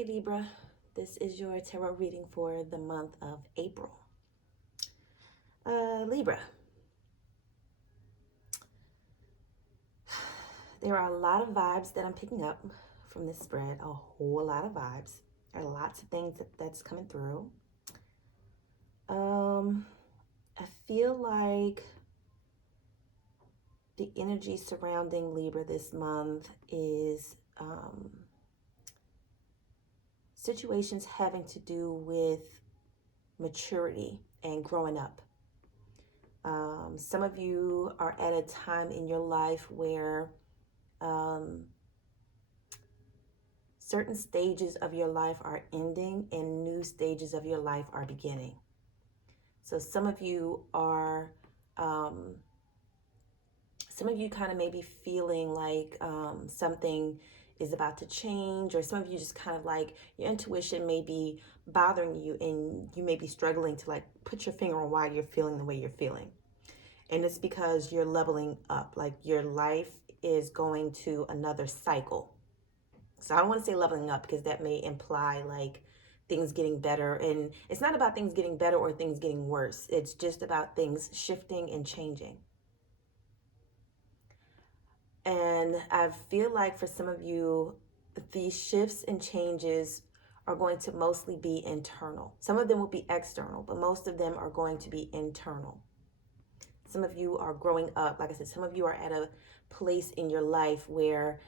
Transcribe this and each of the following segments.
Hey Libra, this is your tarot reading for the month of April. Libra, there are a lot of vibes that I'm picking up from this spread, a whole lot of vibes. There are lots of things that's coming through. I feel like the energy surrounding Libra this month is situations having to do with maturity and growing up. Some of you are at a time in your life where certain stages of your life are ending and new stages of your life are beginning. So some of you kind of may be feeling like something is about to change, or some of you just kind of like your intuition may be bothering you and you may be struggling to like put your finger on why you're feeling the way you're feeling. And it's because you're leveling up, like your life is going to another cycle. So I don't want to say leveling up because that may imply like things getting better. And it's not about things getting better or things getting worse. It's just about things shifting and changing. And I feel like for some of you, these shifts and changes are going to mostly be internal. Some of them will be external, but most of them are going to be internal. Some of you are growing up. Like I said, some of you are at a place in your life where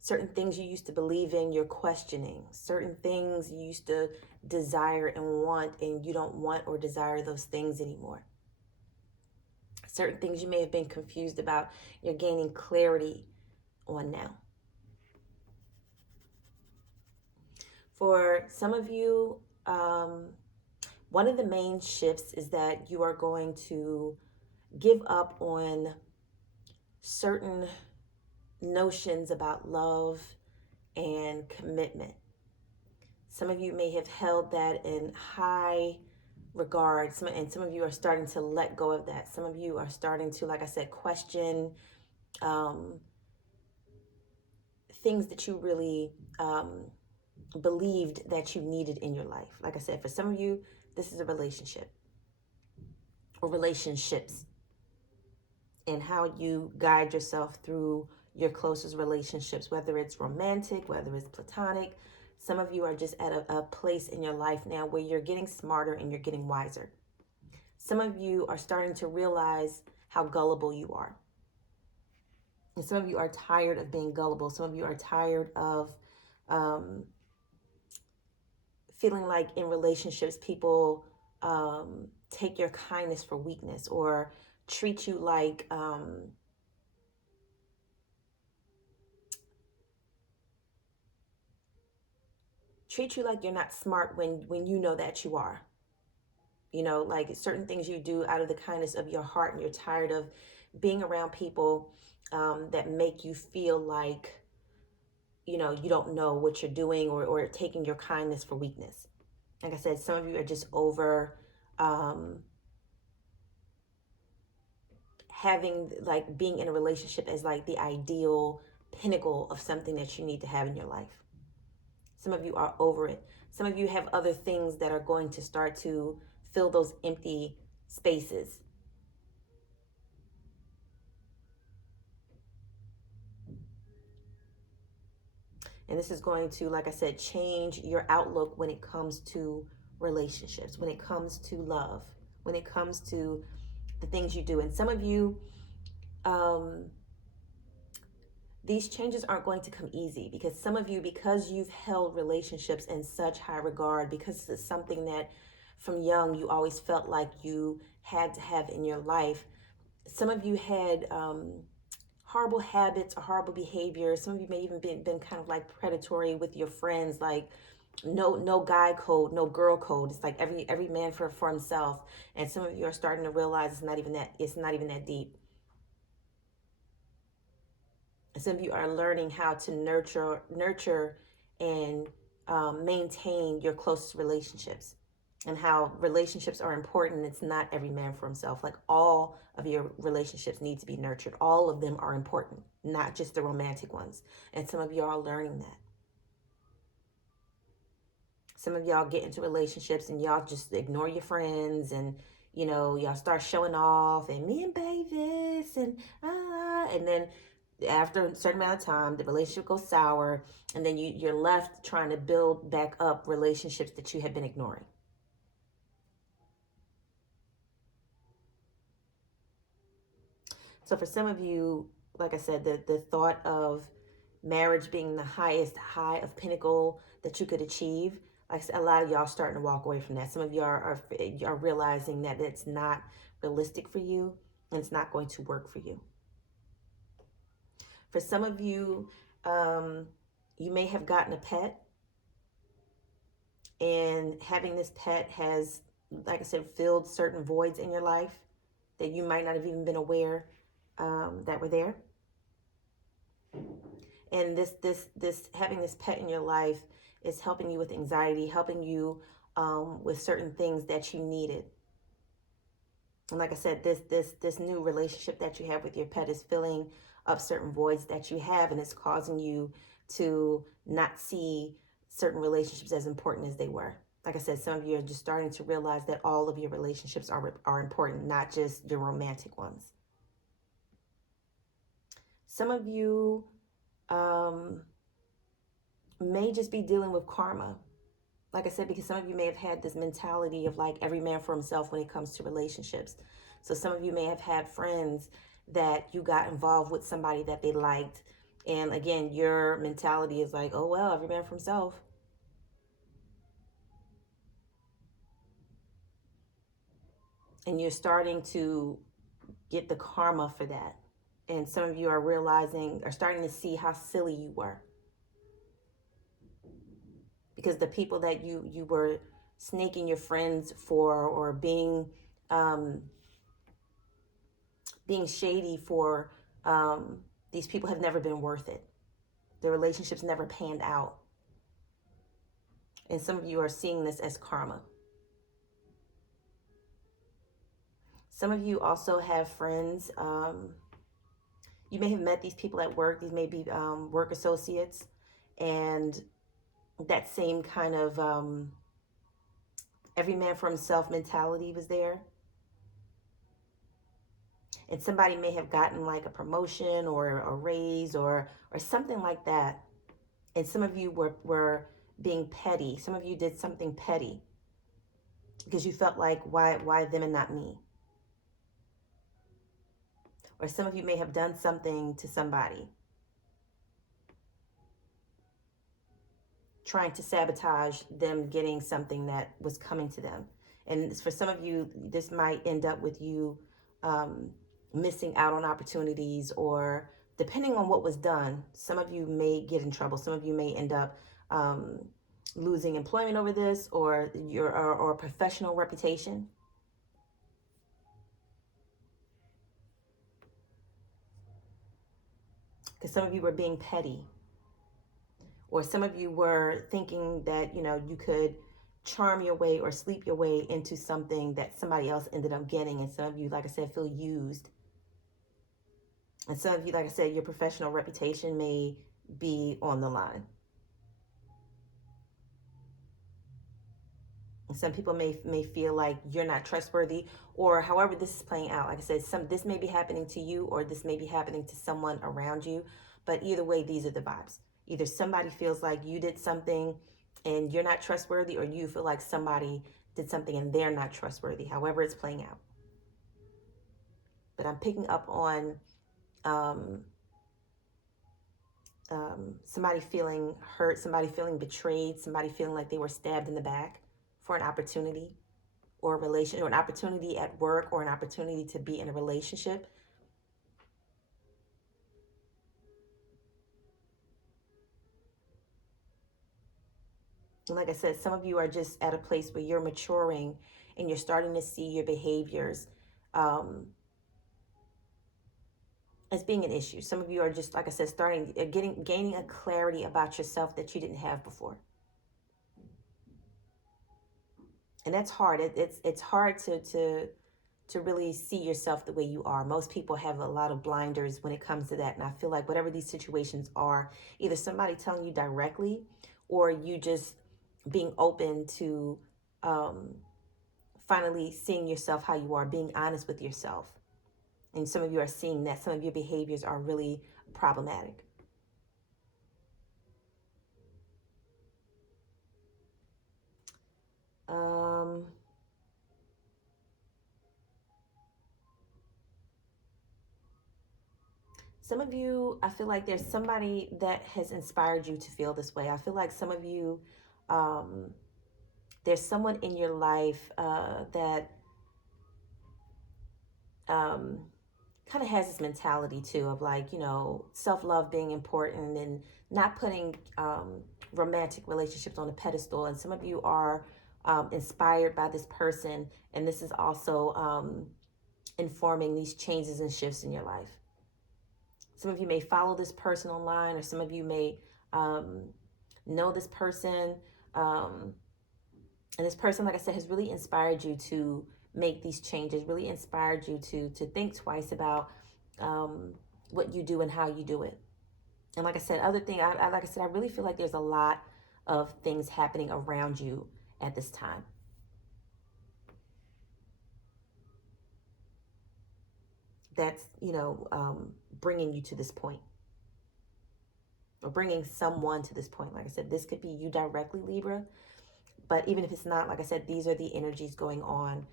certain things you used to believe in, you're questioning. Certain things you used to desire and want, and you don't want or desire those things anymore. Certain things you may have been confused about, you're gaining clarity on now. For some of you, one of the main shifts is that you are going to give up on certain notions about love and commitment. Some of you may have held that in high regard, and some of you are starting to let go of that. Some of you are starting to, like I said, question things that you really believed that you needed in your life. Like I said, for some of you, this is a relationship or relationships, and how you guide yourself through your closest relationships, whether it's romantic, whether it's platonic. Some of you are just at a place in your life now where you're getting smarter and you're getting wiser. Some of you are starting to realize how gullible you are. And some of you are tired of being gullible. Some of you are tired of feeling like in relationships, people take your kindness for weakness or treat you like you're not smart when you know that you are. You know, like certain things you do out of the kindness of your heart, and you're tired of being around people that make you feel like, you know, you don't know what you're doing, or taking your kindness for weakness. Like I said, some of you are just over having like being in a relationship as like the ideal pinnacle of something that you need to have in your life. Some of you are over it. Some of you have other things that are going to start to fill those empty spaces. And this is going to, like I said, change your outlook when it comes to relationships, when it comes to love, when it comes to the things you do. And some of you, these changes aren't going to come easy, because some of you, because you've held relationships in such high regard, because it's something that from young you always felt like you had to have in your life. Some of you had horrible habits or horrible behavior. Some of you may even been kind of like predatory with your friends, like no guy code, no girl code. It's like every man for himself. And some of you are starting to realize it's not even that deep. Some of you are learning how to nurture and maintain your closest relationships. and how relationships are important. It's not every man for himself. Like, all of your relationships need to be nurtured. All of them are important, not just the romantic ones. And some of you are learning that. Some of y'all get into relationships and y'all just ignore your friends, and y'all start showing off and me and bae this and then after a certain amount of time the relationship goes sour, and then you're left trying to build back up relationships that you have been ignoring. So for some of you, like I said, the thought of marriage being the highest high of pinnacle that you could achieve, like a lot of y'all starting to walk away from that. Some of y'all are realizing that it's not realistic for you, and it's not going to work for you. For some of you, you may have gotten a pet, and having this pet has, like I said, filled certain voids in your life that you might not have even been aware that were there. And this having this pet in your life is helping you with anxiety, helping you with certain things that you needed. And like I said, this new relationship that you have with your pet is filling up certain voids that you have, and it's causing you to not see certain relationships as important as they were. Like I said, some of you are just starting to realize that all of your relationships are important, not just your romantic ones. Some of you may just be dealing with karma. Like I said, because some of you may have had this mentality of like every man for himself when it comes to relationships. So some of you may have had friends that you got involved with somebody that they liked. And again, your mentality is like, oh, well, every man for himself. And you're starting to get the karma for that. And some of you are starting to see how silly you were. Because the people that you were snaking your friends for, or being shady for, these people have never been worth it. The relationships never panned out. And some of you are seeing this as karma. Some of you also have friends. You may have met these people at work. These may be work associates. And that same kind of every man for himself mentality was there. And somebody may have gotten like a promotion or a raise or something like that. And some of you were being petty. Some of you did something petty because you felt like, why them and not me? Or some of you may have done something to somebody, trying to sabotage them getting something that was coming to them. And for some of you, this might end up with you missing out on opportunities, or depending on what was done, some of you may get in trouble. Some of you may end up losing employment over this, or or professional reputation. Because some of you were being petty, or some of you were thinking that you could charm your way or sleep your way into something that somebody else ended up getting. And some of you, like I said, feel used. And some of you, like I said, your professional reputation may be on the line. And some people may feel like you're not trustworthy, or however this is playing out. Like I said, this may be happening to you, or this may be happening to someone around you. But either way, these are the vibes. Either somebody feels like you did something and you're not trustworthy, or you feel like somebody did something and they're not trustworthy. However it's playing out. But I'm picking up on somebody feeling hurt, somebody feeling betrayed, somebody feeling like they were stabbed in the back for an opportunity or a relation, or an opportunity at work, or an opportunity to be in a relationship. And like I said, some of you are just at a place where you're maturing and you're starting to see your behaviors as being an issue. Some of you are just, like I said, gaining a clarity about yourself that you didn't have before. And that's hard. It's hard to really see yourself the way you are. Most people have a lot of blinders when it comes to that. And I feel like whatever these situations are, either somebody telling you directly or you just being open to um, finally seeing yourself how you are, being honest with yourself. And some of you are seeing that some of your behaviors are really problematic. Um, some of you, I feel like there's somebody that has inspired you to feel this way. I feel like some of you, um, there's someone in your life that um, kind of has this mentality too of like, self-love being important and not putting romantic relationships on a pedestal. And some of you are inspired by this person, and this is also informing these changes and shifts in your life. Some of you may follow this person online, or some of you may um, know this person. Um, and this person, like I said, has really inspired you to make these changes, really inspired you to think twice about um, what you do and how you do it. And like I said, other thing, like I said, I really feel like there's a lot of things happening around you at this time. That's, bringing you to this point, or bringing someone to this point. Like I said, this could be you directly, Libra. But even if it's not, like I said, these are the energies going on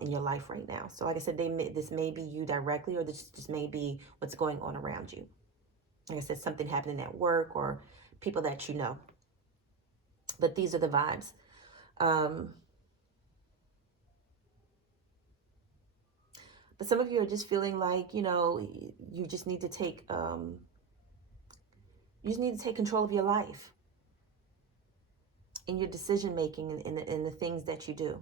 in your life right now. So like I said, this may be you directly, or this just may be what's going on around you. Like I said, something happening at work or people that you know. But these are the vibes. Um, but some of you are just feeling like, you just need to take control of your life and your decision making and the things that you do.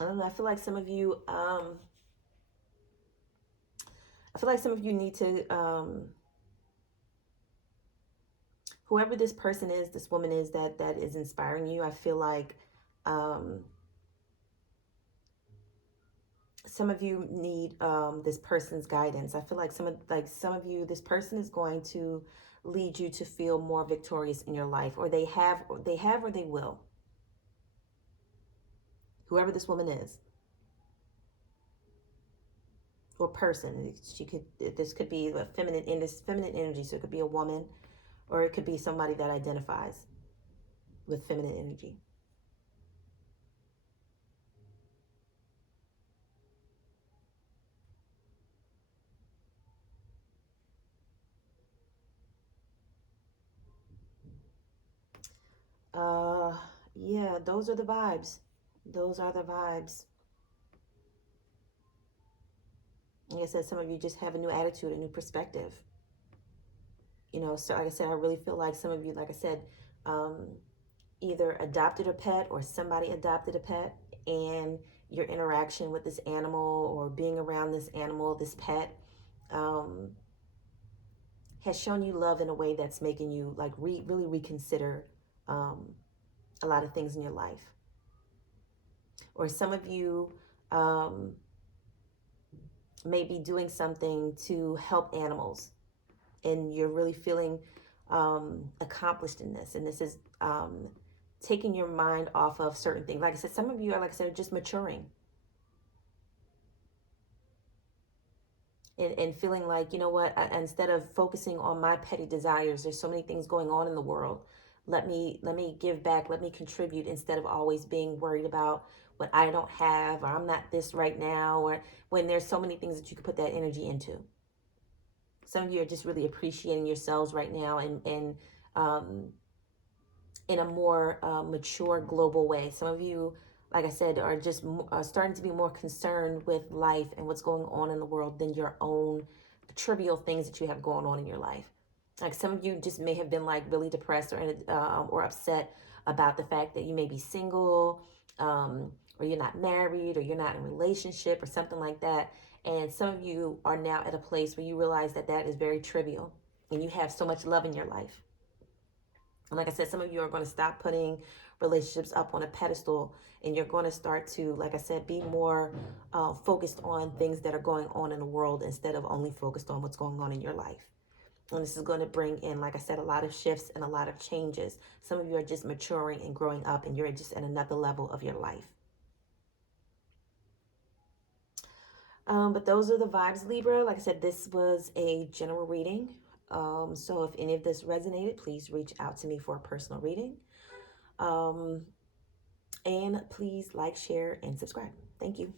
I don't know. I feel like some of you need to, whoever this person is, this woman is that is inspiring you. I feel like um, some of you need this person's guidance. I feel like some of you, this person is going to lead you to feel more victorious in your life, or or they will. Whoever this woman is, or person, this could be a feminine in this feminine energy, so it could be a woman, or it could be somebody that identifies with feminine energy. Uh, yeah, those are the vibes. Those are the vibes. Like I said, some of you just have a new attitude, a new perspective. So like I said, I really feel like some of you, like I said, um, either adopted a pet or somebody adopted a pet, and your interaction with this animal or being around this animal, this pet, um, has shown you love in a way that's making you like really reconsider um, a lot of things in your life. Or some of you um, may be doing something to help animals, and you're really feeling accomplished in this. And this is taking your mind off of certain things. Like I said, some of you are, like I said, just maturing and feeling like, you know what, instead of focusing on my petty desires, there's so many things going on in the world. Let me give back. Let me contribute, instead of always being worried about what I don't have, or I'm not this right now, or when there's so many things that you could put that energy into. Some of you are just really appreciating yourselves right now, and um, in a more mature global way. Some of you, like I said, are just starting to be more concerned with life and what's going on in the world than your own trivial things that you have going on in your life. Like some of you just may have been like really depressed or upset about the fact that you may be single, or you're not married, or you're not in a relationship or something like that. And some of you are now at a place where you realize that that is very trivial and you have so much love in your life. And like I said, some of you are going to stop putting relationships up on a pedestal, and you're going to start to, like I said, be more focused on things that are going on in the world instead of only focused on what's going on in your life. And this is going to bring in, like I said, a lot of shifts and a lot of changes. Some of you are just maturing and growing up, and you're just at another level of your life. But those are the vibes, Libra. Like I said, this was a general reading. So if any of this resonated, please reach out to me for a personal reading. And please like, share, and subscribe. Thank you.